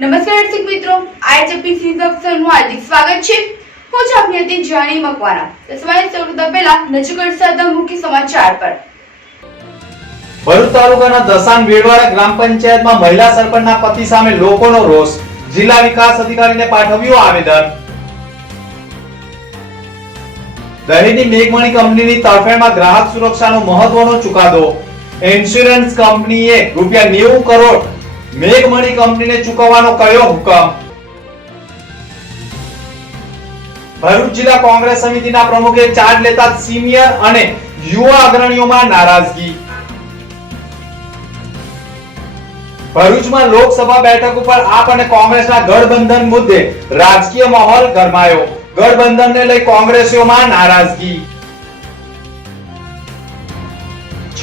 નમસ્કાર દર્શક મિત્રો, આઈએચપી સીઝન હાર્દિક સ્વાગત છે. હું છું આપની હતી જાણી મકવાણા. તો સવારે સૌથી પહેલા નજર કરતા મુખ્ય સમાચાર પર. ભરૂચ તાલુકાના દસાણ વેડવાડા ગ્રામ પંચાયતમાં મહિલા સરપંચના પતિ સામે લોકોનો રોષ. જિલ્લા વિકાસ અધિકારીને પાઠવ્યું આવેદન. દહેજની મેઘમણી કંપનીની તરફેણમાં ગ્રાહક સુરક્ષાનો મહત્વનો ચુકાદો. ઇન્સ્યોરન્સ કંપનીએ ₹90 કરોડ મેઘમણી કંપનીને ચૂકવવાનો કયો હુકમ? ભરૂચ જિલ્લા કોંગ્રેસ સમિતિના પ્રમુખે ચાર્જ લેતા સિનિયર અને યુવા અગ્રણીઓમાં નારાજગી. ભરૂચમાં લોકસભા બેઠક ઉપર આપ અને કોંગ્રેસના ગઠબંધન મુદ્દે રાજકીય માહોલ ગરમાયો. ગઠબંધનને લઈ કોંગ્રેસીઓમાં નારાજગી.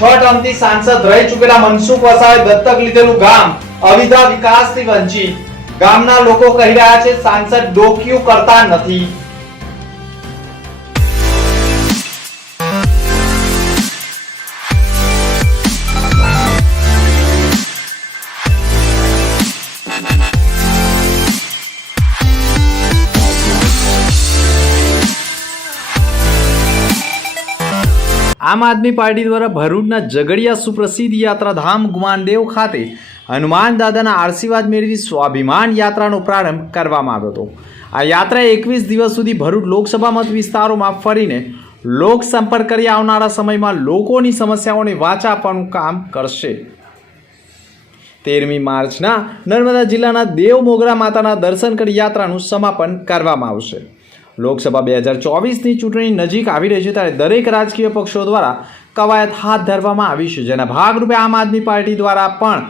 6 ટર્મથી સાંસદ રહી ચૂકેલા મનસુખ વસાવાએ દત્તક લીધેલું ગામ અવિધા વિકાસથી વંચિત. ગામના લોકો કહી રહ્યા છે સાંસદ ડોક્યું કરતા નથી. આમ આદમી પાર્ટી દ્વારા ભરૂચના ઝઘડિયા સુપ્રસિદ્ધ યાત્રાધામ ગુમાનદેવ ખાતે હનુમાન દાદાના આશીર્વાદ મેળવી સ્વાભિમાન યાત્રાનો પ્રારંભ કરવામાં આવ્યો હતો. આ યાત્રા 21 દિવસ સુધી ભરૂચ લોકસભા મત વિસ્તારોમાં ફરીને લોક સંપર્ક કરી આવનારા સમયમાં લોકોની સમસ્યાઓને વાચા આપવાનું કામ કરશે. 13મી માર્ચના નર્મદા જિલ્લાના દેવ મોગરા માતાના દર્શન કરી યાત્રાનું સમાપન કરવામાં આવશે. લોકસભા 2024ની ચૂંટણી નજીક આવી રહી છે ત્યારે દરેક રાજકીય પક્ષો દ્વારા કવાયત હાથ ધરવામાં આવી છે, જેના ભાગરૂપે આમ આદમી પાર્ટી દ્વારા પણ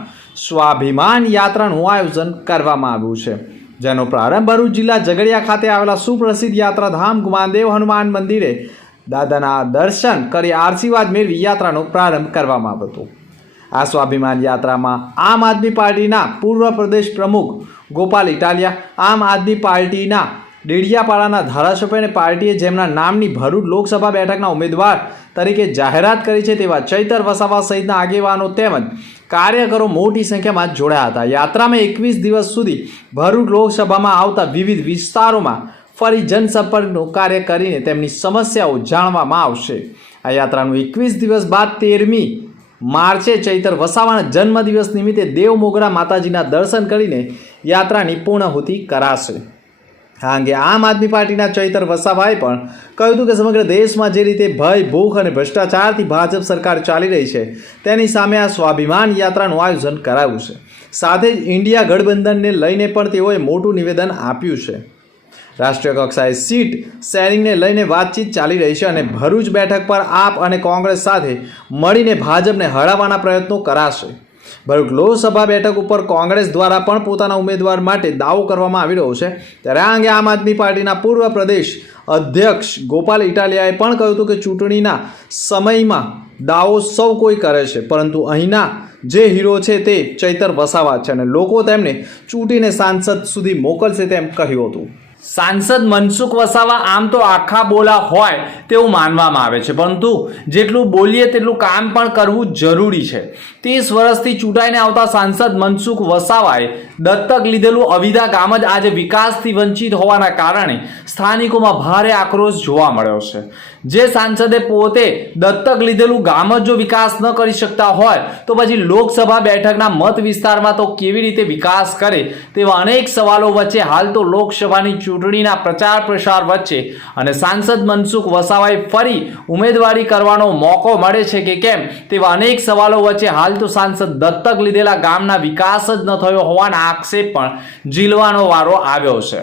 સ્વાભિમાન યાત્રાનું આયોજન કરવામાં આવ્યું છે, જેનો પ્રારંભ ભરૂચ જિલ્લા ઝઘડિયા ખાતે આવેલા સુપ્રસિદ્ધ યાત્રાધામ ગુમાનદેવ હનુમાન મંદિરે દાદાના દર્શન કરી આશીર્વાદ મેળવી યાત્રાનો પ્રારંભ કરવામાં આવ્યો હતો. આ સ્વાભિમાન યાત્રામાં આમ આદમી પાર્ટીના પૂર્વ પ્રદેશ પ્રમુખ ગોપાલ ઇટાલિયા, આમ આદમી પાર્ટીના ડેડિયાપાડાના ધારાસભ્ય અને પાર્ટીએ જેમના નામની ભરૂચ લોકસભા બેઠકના ઉમેદવાર તરીકે જાહેરાત કરી છે તેવા ચૈતર વસાવા સહિતના આગેવાનો તેમજ કાર્યકરો મોટી સંખ્યામાં જોડાયા હતા. યાત્રામાં 21 દિવસ સુધી ભરૂચ લોકસભામાં આવતા વિવિધ વિસ્તારોમાં ફરી જનસંપર્કનું કાર્ય કરીને તેમની સમસ્યાઓ જાણવામાં આવશે. આ યાત્રાનું 21 દિવસ બાદ 13મી માર્ચે ચૈતર વસાવાના જન્મદિવસ નિમિત્તે દેવ મોગરા માતાજીના દર્શન કરીને યાત્રાની પૂર્ણાહુતિ કરાશે. આ અંગે આમ આદમી પાર્ટીના ચૈતર વસાવાએ પણ કહ્યું હતું કે સમગ્ર દેશમાં જે રીતે ભય, ભૂખ અને ભ્રષ્ટાચારથી ભાજપ સરકાર ચાલી રહી છે તેની સામે આ સ્વાભિમાન યાત્રાનું આયોજન કરાયું છે. સાથે જ ઇન્ડિયા ગઠબંધનને લઈને પણ તેઓએ મોટું નિવેદન આપ્યું છે. રાષ્ટ્રીય કક્ષાએ સીટ શેરિંગને લઈને વાતચીત ચાલી રહી છે અને ભરૂચ બેઠક પર આપ અને કોંગ્રેસ સાથે મળીને ભાજપને હરાવવાના પ્રયત્નો કરાશે. ભરૂચ લોકસભા બેઠક ઉપર કોંગ્રેસ દ્વારા પણ પોતાના ઉમેદવાર માટે દાવો કરવામાં આવી રહ્યો છે. ત્યારે આ અંગે આમ આદમી પાર્ટીના પૂર્વ પ્રદેશ અધ્યક્ષ ગોપાલ ઇટાલિયાએ પણ કહ્યું હતું કે ચૂંટણીના સમયમાં દાવો સૌ કોઈ કરે છે, પરંતુ અહીંના જે હીરો છે તે ચૈતર વસાવા છે અને લોકો તેમને ચૂંટીને સાંસદ સુધી મોકલશે તેમ કહ્યું હતું. સાંસદ મનસુખ વસાવા આમ તો આખા બોલા હોય તેવું માનવામાં આવે છે, પરંતુ જેટલું બોલીએ તેટલું કામ પણ કરવું જરૂરી છે. 30 વર્ષથી ચૂંટાઈને આવતા સાંસદ મનસુખ વસાવાએ દત્તક લીધેલું અવિધા ગામ જ આજે વિકાસથી વંચિત હોવાના કારણે સ્થાનિકોમાં ભારે આક્રોશ જોવા મળ્યો છે. જે સાંસદે પોતે દત્તક લીધેલું ગામ જ જો વિકાસ ન કરી શકતા હોય તો પછી લોકસભા બેઠકના મત વિસ્તારમાં તો કેવી રીતે વિકાસ કરે તેવા અનેક સવાલો વચ્ચે હાલ તો લોકસભાની ચૂંટણીના પ્રચાર પ્રસાર વચ્ચે અને સાંસદ મનસુખ વસાવાએ ફરી ઉમેદવારી કરવાનો મોકો મળે છે કે કેમ તેવા અનેક સવાલો વચ્ચે હાલ તો સાંસદ દત્તક લીધેલા ગામના વિકાસ જ ન થયો હોવાના આક્ષેપ પણ ઝીલવાનો વારો આવ્યો છે.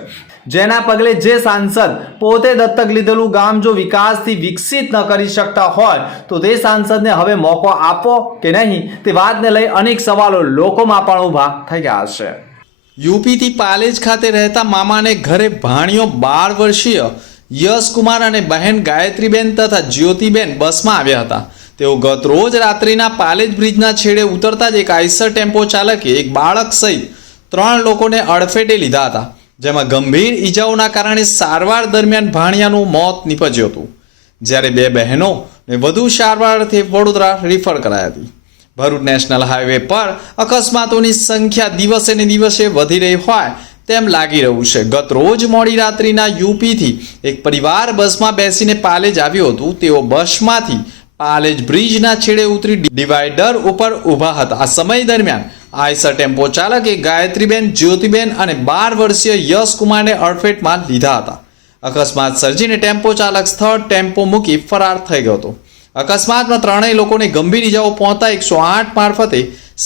જેના પગલે જે સાંસદ પોતે દત્તક લીધેલું ગામ જો વિકાસથી વિકસિત ન કરી શકતા હોય તો તે સાંસદને હવે મોકો આપવો કે નહીં તે વાતને લઈ અનેક સવાલો લોકોમાં પણ ઊભા થઈ ગયા છે. યુપીથી પાલેજ ખાતે રહેતા મામાને ઘરે ભાણિયો 12 વર્ષીય યશકુમાર અને બહેન ગાયત્રીબેન તથા જ્યોતિબેન બસમાં આવ્યા હતા. તેઓ ગત રોજ રાત્રિના પાલેજ બ્રિજના છેડે ઉતરતા જ એક આઈસર ટેમ્પો ચાલકે એક બાળક સહિત 3 લોકોને અડફેટે લીધા હતા, જેમાં ગંભીર ઈજાઓના કારણે સારવાર દરમિયાન ભાણિયાનું મોત નીપજ્યું હતું, જ્યારે 2 બહેનોને વધુ સારવાર અર્થે વડોદરા રિફર કરાઈ હતી. ભરૂચ નેશનલ હાઈવે પર અકસ્માતોની સંખ્યા દિવસે ને દિવસે વધી રહી હોય તેમ લાગી રહ્યું છે. ગત રોજ મોડી રાત્રિના યુપીથી એક પરિવાર બસમાં બેસીને પાલેજ આવ્યું હતું. તેઓ બસમાંથી પાલેજ બ્રિજના છેડે ઉતરી ડિવાઈડર ઉપર ઊભા હતા. આ સમય દરમિયાન આઈસર ટેમ્પો ચાલકે ગાયત્રીબેન, જ્યોતિબેન અને 12 વર્ષીય યશકુમારને અડફેટમાં લીધા હતા. અકસ્માત સર્જીને ટેમ્પો ચાલક સ્થળ ટેમ્પો મૂકી ફરાર થઈ ગયો હતો. અકસ્માતમાં ત્રણેય લોકોને ગંભીર ઇજાઓ પહોંચતા 108 મારફતે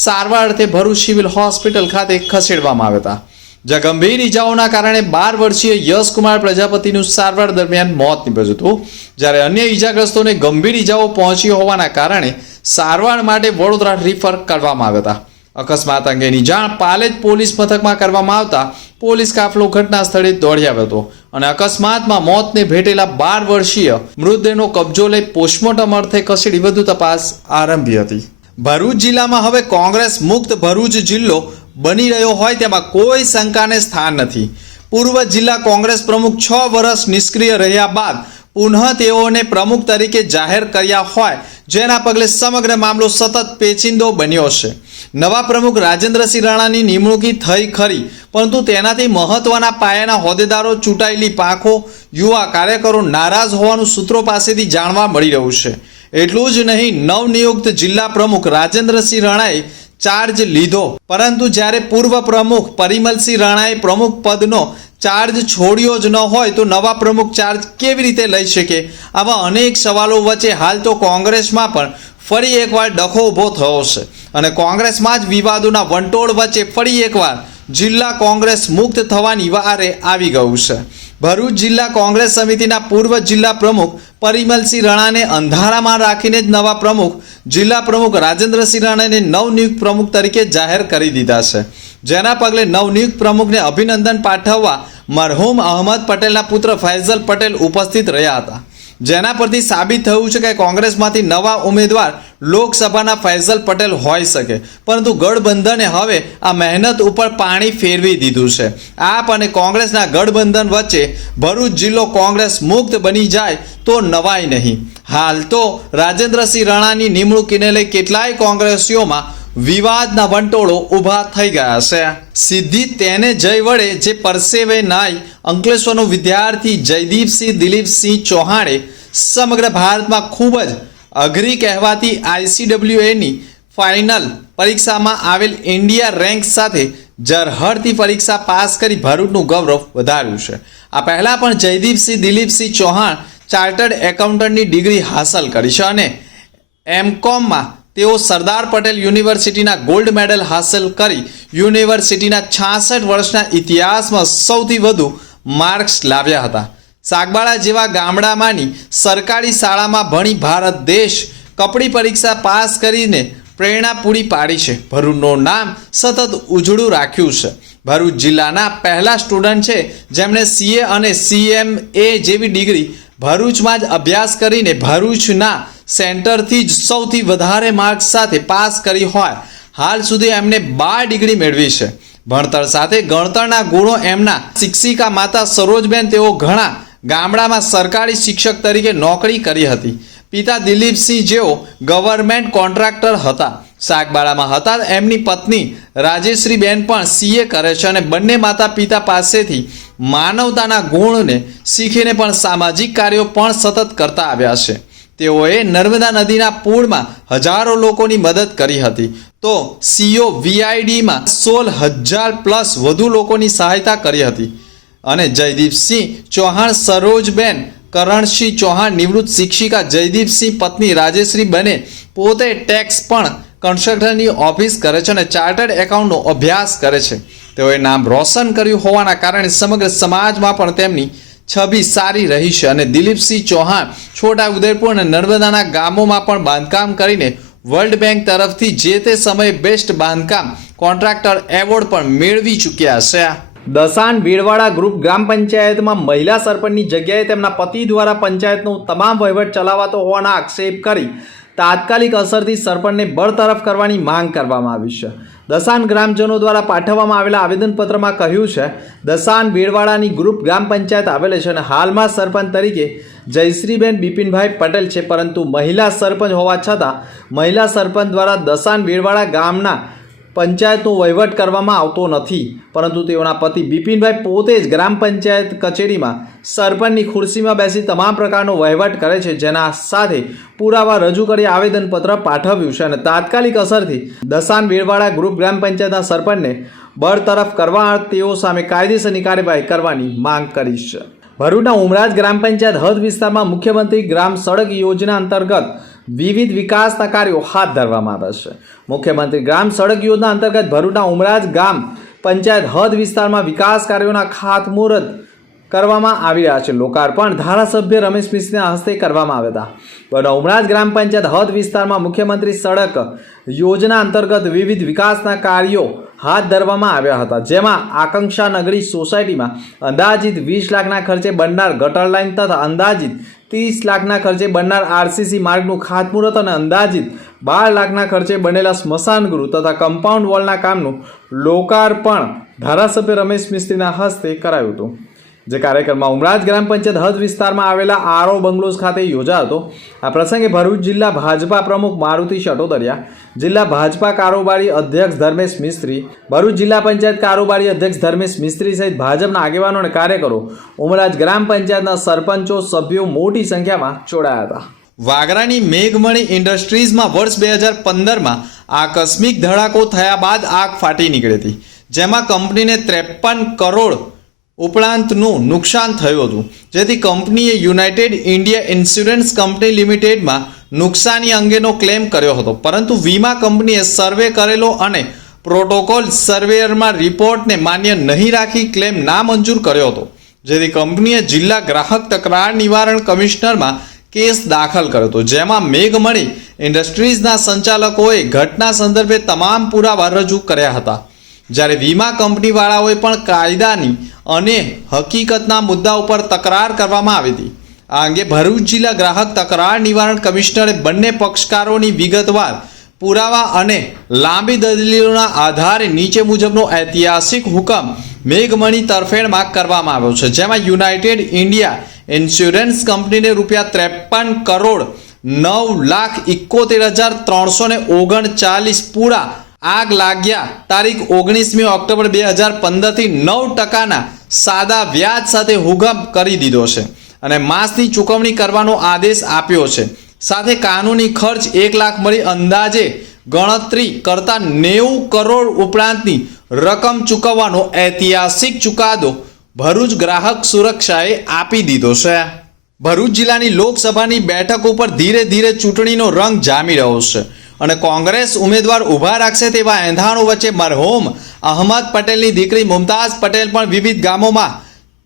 સારવાર અર્થે ભરૂચ સિવિલ હોસ્પિટલ ખાતે ખસેડવામાં આવ્યા હતા. જ્યાં ગંભીર ઇજાઓના કારણે 12 વર્ષીય યશકુમાર પ્રજાપતિનું સારવાર દરમિયાન મોત નીપજ્યું હતું, જ્યારે અન્ય ઇજાગ્રસ્તોને ગંભીર ઇજાઓ પહોંચી હોવાના કારણે સારવાર માટે વડોદરા રિફર કરવામાં આવ્યા હતા. અકસ્માત અંગેની જાણ પાલેજ પોલીસ મથકમાં કરવામાં આવતા પોલીસ કાફલો ઘટના સ્થળે દોડી આવ્યો હતો અને અકસ્માતમાં મોતને ભેટેલા 12 વર્ષીય મૃતદેહનો કબજો લઈ પોસ્ટમોર્ટમ અર્થે ખસેડી વધુ તપાસ આરંભી હતી. ભરૂચ જિલ્લામાં હવે કોંગ્રેસ મુક્ત ભરૂચ જિલ્લો બની રહ્યો હોય તેમાં કોઈ શંકાને સ્થાન નથી. પૂર્વ જિલ્લા કોંગ્રેસ પ્રમુખ 6 વર્ષ નિષ્ક્રિય રહ્યા બાદ પુનઃ તેઓને પ્રમુખ તરીકે જાહેર કર્યા હોય, જેના પગલે સમગ્ર મામલો સતત પેચિંદો બન્યો છે. નવા પ્રમુખ રાજેન્દ્રસિંહ રાણાની નિમણૂકી થઈ ખરી, પરંતુ તેનાથી મહત્વના પાયાના હોદ્દેદારો, ચૂંટાયેલી પાંખો, યુવા કાર્યકરો નારાજ હોવાનું સૂત્રો પાસેથી જાણવા મળી રહ્યું છે. એટલું જ નહીં, નવનિયુક્ત જિલ્લા પ્રમુખ રાજેન્દ્રસિંહ રાણાએ ચાર્જ લીધો, પરંતુ જ્યારે પૂર્વ પ્રમુખ પરિમલસિંહ રાણાએ પ્રમુખ પદનો ચાર્જ છોડ્યો જ ન હોય તો નવા પ્રમુખ ચાર્જ કેવી રીતે લઈ શકે? આવા અનેક સવાલો વચ્ચે હાલ તો કોંગ્રેસમાં પણ ફરી એકવાર ડખો ઊભો થયો છે અને કોંગ્રેસમાં જ વિવાદોના વંટોળ વચ્ચે ફરી એકવાર જિલ્લા કોંગ્રેસ મુક્ત થવાની વારે આવી ગયું છે. ભરૂચ જિલ્લા કોંગ્રેસ સમિતિના પૂર્વ જિલ્લા પ્રમુખ પરિમલસિંહ રાણાને અંધારામાં રાખીને જ નવા પ્રમુખ જિલ્લા પ્રમુખ રાજેન્દ્રસિંહ રાણાને નવનિયુક્ત પ્રમુખ તરીકે જાહેર કરી દીધા છે. જેના પગલે નવનિયુક્ત પ્રમુખને અભિનંદન પાઠવવા મરહૂમ અહમદ પટેલના પુત્ર ફૈઝલ પટેલ ઉપસ્થિત રહ્યા હતા. જેના પરથી સાબિત થયું છે કે કોંગ્રેસમાંથી નવા ઉમેદવાર લોકસભાના ફૈઝલ પટેલ હોઈ શકે, પરંતુ ગઠબંધને હવે આ મહેનત ઉપર પાણી ફેરવી દીધું છે. આપ અને કોંગ્રેસના ગઠબંધન વચ્ચે ભરૂચ જિલ્લો કોંગ્રેસ મુક્ત બની જાય તો નવાઈ નહીં. હાલ તો રાજેન્દ્રસિંહ રાણાની નિમણૂકીને લઈ કેટલાય કોંગ્રેસીઓમાં વિવાદના વંટોળો ઊભા થઈ ગયા છે. સીધી તેને જય વડે જે પરસેવે નાય અંકલેશ્વરનો વિદ્યાર્થી જયદીપસિંહ દિલીપસિંહ ચૌહાણે સમગ્ર ભારતમાં ખૂબ જ અઘરી કહેવાતી ICWAની ફાઇનલ પરીક્ષામાં આવેલ ઇન્ડિયા રેન્ક સાથે ઝરહળતી પરીક્ષા પાસ કરી ભરૂચનું ગૌરવ વધાર્યું છે. આ પહેલાં પણ જયદીપસિંહ દિલીપસિંહ ચૌહાણ ચાર્ટર્ડ એકાઉન્ટન્ટની ડિગ્રી હાંસલ કરી છે અને MCOMમાં તેઓ સરદાર પટેલ યુનિવર્સિટીના ગોલ્ડ મેડલ હાંસલ કરી યુનિવર્સિટીના 66 વર્ષના ઇતિહાસમાં સૌથી વધુ માર્ક્સ લાવ્યા હતા. સાગબાળા જેવા ગામડામાંની સરકારી શાળામાં ભણી ભારત દેશ કપડી પરીક્ષા પાસ કરીને પ્રેરણા પૂરી પાડી છે. ભરૂચનું નામ સતત ઉજળું રાખ્યું છે. ભરૂચ જિલ્લાના પહેલા સ્ટુડન્ટ છે જેમણે CA અને CMA જેવી ડિગ્રી ભરૂચમાં જ અભ્યાસ કરીને ભરૂચના સેન્ટરથી જ સૌથી વધારે માર્ક્સ સાથે પાસ કરી હોય. હાલ સુધી એમને 12 ડિગ્રી મેળવી છે. ભણતર સાથે ગણતરના ગુણો એમના શિક્ષિકા માતા સરોજબેન, તેઓ ઘણા ગામડામાં સરકારી શિક્ષક તરીકે નોકરી કરી હતી. પિતા દિલીપસિંહ જેઓ ગવર્મેન્ટ કોન્ટ્રાક્ટર હતા. સાગબાળામાં હતા એમની પત્ની રાજેશ્રીબેન પણ CA કરે છે અને બંને માતા પિતા પાસેથી માનવતાના ગુણને શીખીને પણ સામાજિક કાર્યો પણ સતત કરતા આવ્યા છે. તેઓએ નર્મદા નદીના પૂરમાં હજારો લોકોની મદદ કરી હતી, તો COVIDમાં 16,000+ વધુ લોકોની સહાયતા કરી હતી. અને જયદીપસિંહ ચૌહાણ સરોજબેન કરણસિંહ ચૌહાણ નિવૃત્ત શિક્ષિકા, જયદીપસિંહ પત્ની રાજેશ્રી બને પોતે ટેક્સ પણ કન્સ્ટ્રક્શનની ઓફિસ કરે છે અને ચાર્ટર્ડ એકાઉન્ટનો અભ્યાસ કરે છે. તેઓએ નામ રોશન કર્યું હોવાના કારણે સમગ્ર સમાજમાં પણ તેમની છબી સારી રહી છે. અને દિલીપસિંહ ચૌહાણ છોટા ઉદેપુર અને નર્મદાના ગામોમાં પણ બાંધકામ કરીને વર્લ્ડ બેંક તરફથી જે તે સમયે બેસ્ટ બાંધકામ કોન્ટ્રાક્ટર એવોર્ડ પણ મેળવી ચૂક્યા છે. દસાણ ભીડવાડા ગ્રુપ ગ્રામ પંચાયતમાં મહિલા સરપંચની જગ્યાએ તેમના પતિ દ્વારા પંચાયતનો તમામ વહીવટ ચલાવાતો હોવાના આક્ષેપ કરી તાત્કાલિક અસરથી સરપંચને બરતરફ કરવાની માંગ કરવામાં આવી છે. દસાન ગ્રામજનો દ્વારા પાઠવવામાં આવેલા આવેદનપત્રમાં કહ્યું છે, દસાન બેડવાડાની ગ્રુપ ગ્રામ પંચાયત આવેલી છે અને હાલમાં સરપંચ તરીકે જયશ્રીબેન બિપિનભાઈ પટેલ છે, પરંતુ મહિલા સરપંચ હોવા છતાં મહિલા સરપંચ દ્વારા દસાન બેડવાડા ગામના પંચાયતનો વહીવટ કરવામાં આવતો નથી, પરંતુ તેઓના પતિ બિપિનભાઈ પોતે જ ગ્રામ પંચાયત કચેરીમાં સરપંચની ખુરશીમાં બેસી તમામ પ્રકારનો વહીવટ કરે છે, જેના સાથે પુરાવા રજૂ કરી આવેદનપત્ર પાઠવ્યું છે અને તાત્કાલિક અસરથી દસાન બેડવાડા ગ્રુપ ગ્રામ પંચાયતના સરપંચને બરતરફ કરવા તેઓ સામે કાયદેસરની કાર્યવાહી કરવાની માંગ કરી છે. ભરૂચના ઉમરાજ ગ્રામ પંચાયત હદ વિસ્તારમાં મુખ્યમંત્રી ગ્રામ સડક યોજના અંતર્ગત વિવિધ વિકાસના કાર્યો હાથ ધરવામાં આવ્યા છે. મુખ્યમંત્રી ગ્રામ સડક યોજના અંતર્ગત ભરૂચના ઉમરાજ ગ્રામ પંચાયત હદ વિસ્તારમાં વિકાસ કાર્યોના ખાતમુહૂર્ત કરવામાં આવી રહ્યા છે. લોકાર્પણ ધારાસભ્ય રમેશ મિસ્ત્રીના હસ્તે કરવામાં આવ્યા હતા. ઉમરાજ ગ્રામ પંચાયત હદ વિસ્તારમાં મુખ્યમંત્રી સડક યોજના અંતર્ગત વિવિધ વિકાસના કાર્યો હાથ ધરવામાં આવ્યા હતા, જેમાં આકાંક્ષા નગરી સોસાયટીમાં અંદાજિત 20 લાખના ખર્ચે બનનાર ગટર લાઇન તથા અંદાજિત 30 લાખના ખર્ચે બનનાર આરસીસી માર્ગનું ખાતમુહૂર્ત અને અંદાજિત 12 લાખના ખર્ચે બનેલા સ્મશાન ગૃહ તથા કમ્પાઉન્ડ વોલના કામનું લોકાર્પણ ધારાસભ્ય રમેશ મિસ્ત્રીના હસ્તે કરાયું હતું. જે કાર્યક્રમમાં ઉમરાજ ગ્રામ પંચાયત હદ વિસ્તારમાં આવેલા આરો બંગલોઝ ખાતે યોજાયો હતો. આ પ્રસંગે ભરૂચ જિલ્લા ભાજપા પ્રમુખ મારુતિ શટોદરિયા, જિલ્લા ભાજપા કારોબારી અધ્યક્ષ ધર્મેશ મિસ્ત્રી, ભરૂચ જિલ્લા પંચાયત કારોબારી અધ્યક્ષ ધર્મેશ મિસ્ત્રી સહિત ભાજપના આગેવાનો અને કાર્યકરો, ઉમરાજ ગ્રામ પંચાયતના સરપંચો, સભ્યો મોટી સંખ્યામાં જોડાયા હતા. વાગરાની મેઘમણી ઇન્ડસ્ટ્રીઝમાં વર્ષ 2015માં આકસ્મિક ધડાકો થયા બાદ આગ ફાટી નીકળી હતી, જેમાં કંપનીને 53 કરોડ ઉપરાંતનું નુકસાન થયું હતું, જેથી કંપનીએ યુનાઇટેડ ઇન્ડિયા ઇન્સ્યોરન્સ કંપની લિમિટેડમાં નુકસાની અંગેનો ક્લેમ કર્યો હતો, પરંતુ વીમા કંપનીએ સર્વે કરેલો અને પ્રોટોકોલ સર્વેયરમાં રિપોર્ટને માન્ય નહીં રાખી ક્લેમ નામંજૂર કર્યો હતો, જેથી કંપનીએ જિલ્લા ગ્રાહક તકરાર નિવારણ કમિશનરમાં કેસ દાખલ કર્યો હતો, જેમાં મેઘમણી ઇન્ડસ્ટ્રીઝના સંચાલકોએ ઘટના સંદર્ભે તમામ પુરાવા રજૂ કર્યા હતા, જ્યારે વીમા કંપનીવાળાઓએ પણ કાયદાની અને હકીકતના મુદ્દા ઉપર તકરાર કરવામાં આવી હતી. આ અંગે ભરૂચ જિલ્લા ગ્રાહક તકરાર નિવારણ કમિશનરે બંને પક્ષકારોની વિગતવાર પુરાવા અને લાંબી દલીલોના આધારે નીચે મુજબનો ઐતિહાસિક હુકમ મેઘમણી તરફેણમાં કરવામાં આવ્યો છે, જેમાં યુનાઇટેડ ઇન્ડિયા ઇન્સ્યોરન્સ કંપનીને ₹53 કરોડ 9,71,339 પૂરા આગ લાગ્યા તારીખ 19મી ઓક્ટોબર 2015 થી 9% સાદા વ્યાજ સાથે હુકમ કરી દીધો છે અને માસની ચૂકવણી કરવાનો આદેશ આપ્યો છે. સાથે કાનૂની ખર્ચ 1 લાખ મળી અંદાજે ગણતરી કરતા 90 કરોડ ઉપરાંતની રકમ ચૂકવવાનો ઐતિહાસિક ચુકાદો ભરૂચ ગ્રાહક સુરક્ષાએ આપી દીધો છે. ભરૂચ જિલ્લાની લોકસભાની બેઠક ઉપર ધીરે ધીરે ચૂંટણીનો રંગ જામી રહ્યો છે અને કોંગ્રેસ ઉમેદવાર ઊભા રાખશે તેવા એંધાણો વચ્ચે મરહૂમ અહમદ પટેલની દીકરી મુમતાઝ પટેલ પણ વિવિધ ગામોમાં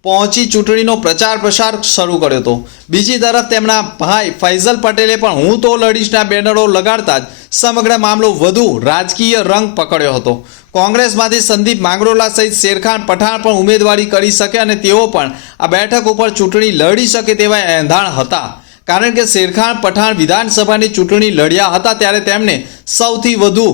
પહોંચી ચૂંટણીનો પ્રચાર પ્રસાર શરૂ કર્યો હતો. બીજી તરફ તેમના ભાઈ ફૈઝલ પટેલે પણ હું તો લડીશના બેનરો લગાડતા જ સમગ્ર મામલો વધુ રાજકીય રંગ પકડ્યો હતો. કોંગ્રેસમાંથી સંદીપ માંગરોલા સહિત શેરખાન પઠાણ પણ ઉમેદવારી કરી શકે અને તેઓ પણ આ બેઠક ઉપર ચૂંટણી લડી શકે તેવા એંધાણ હતા, કારણ કે શેરખાન પઠાણ વિધાનસભાની ચૂંટણી લડ્યા હતા ત્યારે તેમને સૌથી વધુ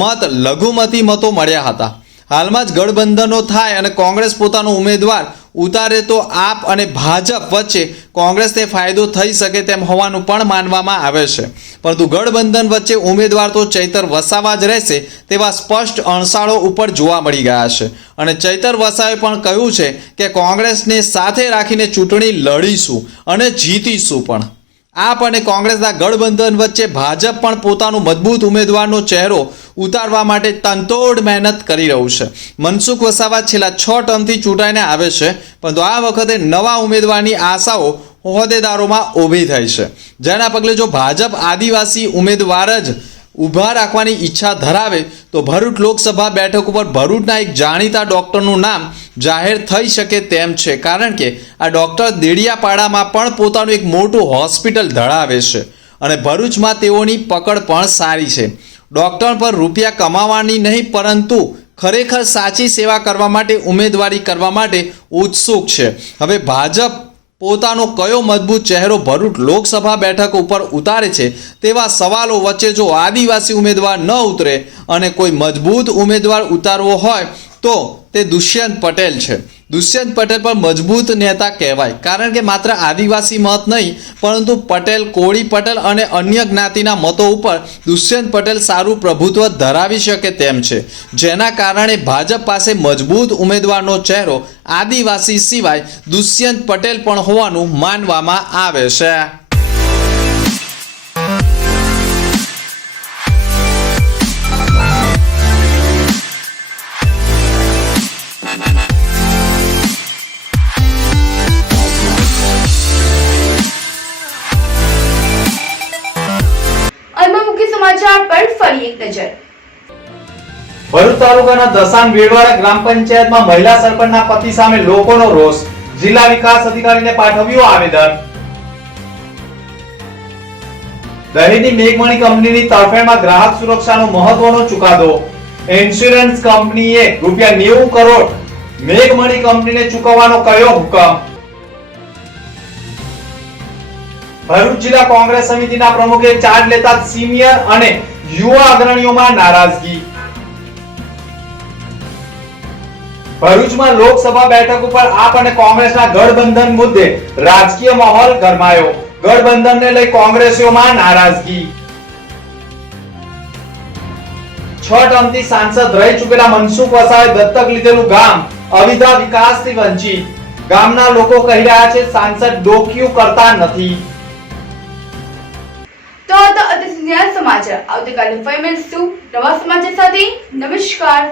મત લઘુમતી મતો મળ્યા હતા. હાલમાં જ ગઠબંધનો થાય અને કોંગ્રેસ પોતાનો ઉમેદવાર ઉતારે તો આપ અને ભાજપ વચ્ચે કોંગ્રેસને ફાયદો થઈ શકે તેમ હોવાનું પણ માનવામાં આવે છે, પરંતુ ગઠબંધન વચ્ચે ઉમેદવાર તો ચૈતર વસાવા જ રહેશે તેવા સ્પષ્ટ અણસાળો ઉપર જોવા મળી ગયા છે અને ચૈતર વસાવે પણ કહ્યું છે કે કોંગ્રેસને સાથે રાખીને ચૂંટણી લડીશું અને જીતીશું. પણ આપ અને કોંગ્રેસના ગઠબંધન વચ્ચે ભાજપ પણ પોતાનો મજબૂત ઉમેદવારનો ચહેરો ઉતારવા માટે તનતોડ મહેનત કરી રહ્યું છે. મનસુખ વસાવા છેલ્લા 6 ટર્મથી ચૂંટાઈને આવે છે, પરંતુ આ વખતે નવા ઉમેદવારની આશાઓ હોદ્દેદારોમાં ઊભી થઈ છે, જેના પગલે જો ભાજપ આદિવાસી ઉમેદવાર જ ઊભા રાખવાની ઈચ્છા ધરાવે તો ભરૂચ લોકસભા બેઠક ઉપર ભરૂચના એક જાણીતા ડૉક્ટરનું નામ જાહેર થઈ શકે તેમ છે, કારણ કે આ ડૉક્ટર દેડિયાપાડામાં પણ પોતાનું એક મોટું હોસ્પિટલ ધરાવે છે અને ભરૂચમાં તેઓની પકડ પણ સારી છે. ડૉક્ટર પર રૂપિયા કમાવાની નહીં, પરંતુ ખરેખર સાચી સેવા કરવા માટે ઉમેદવારી કરવા માટે ઉત્સુક છે. હવે ભાજપ પોતાનો કયો મજબૂત ચહેરો ભરૂચ લોકસભા બેઠક ઉપર ઉતારે છે તેવા સવાલો વચ્ચે જો આદિવાસી ઉમેદવાર ન ઉતરે અને કોઈ મજબૂત ઉમેદવાર ઉતારવો હોય તો તે દુષ્યંત પટેલ છે. દુષ્યંત પટેલ પર મજબૂત નેતા કહેવાય, કારણ કે માત્ર આદિવાસી મત નહીં પરંતુ પટેલ, કોળી પટેલ અને અન્ય જ્ઞાતિના મતો ઉપર દુષ્યંત પટેલ સારું પ્રભુત્વ ધરાવી શકે તેમ છે, જેના કારણે ભાજપ પાસે મજબૂત ઉમેદવારનો ચહેરો આદિવાસી સિવાય દુષ્યંત પટેલ પણ હોવાનું માનવામાં આવે છે. સમાચાર પર ફરી એક નજર. ભરૂચ તાલુકાના દસાણ વેડવાડા ગ્રામ પંચાયતમાં મહિલા સરપંચના પતિ સામે લોકોનો રોષ. જિલ્લા વિકાસ અધિકારીને પાઠવ્યું આવેદન. દહેજની મેઘમણી કંપનીની તરફેણમાં ગ્રાહક સુરક્ષાનો મહત્વનો ચુકાદો. ઇન્સ્યોરન્સ કંપનીએ ₹90 કરોડ મેઘમણી કંપનીને ચૂકવવાનો કયો હુકમ. ભરૂચ જિલ્લા કોંગ્રેસ સમિતિના પ્રમુખે ચાર્જ લેતા સિનિયર અને યુવા અગ્રણીઓમાં નારાજગી. ભરૂચમાં લોકસભા બેઠક ઉપર આપ અને કોંગ્રેસના ગઠબંધન મુદ્દે રાજકીય માહોલ ગરમાયો. ગઠબંધનને લઈ કોંગ્રેસીઓમાં નારાજગી. 6 ટર્મથી સાંસદ રહી ચૂકેલા મનસુખ વસાવાએ દત્તક લીધેલું ગામ અવિધા વિકાસથી વંચિત. ગામના લોકો કહી રહ્યા છે સાંસદ ડોકિયું કરતા નથી. તો આ હતા અત્યાર સુધીના સમાચાર. આવતીકાલે ફરી મળીશું નવા સમાચાર સાથે. નમસ્કાર.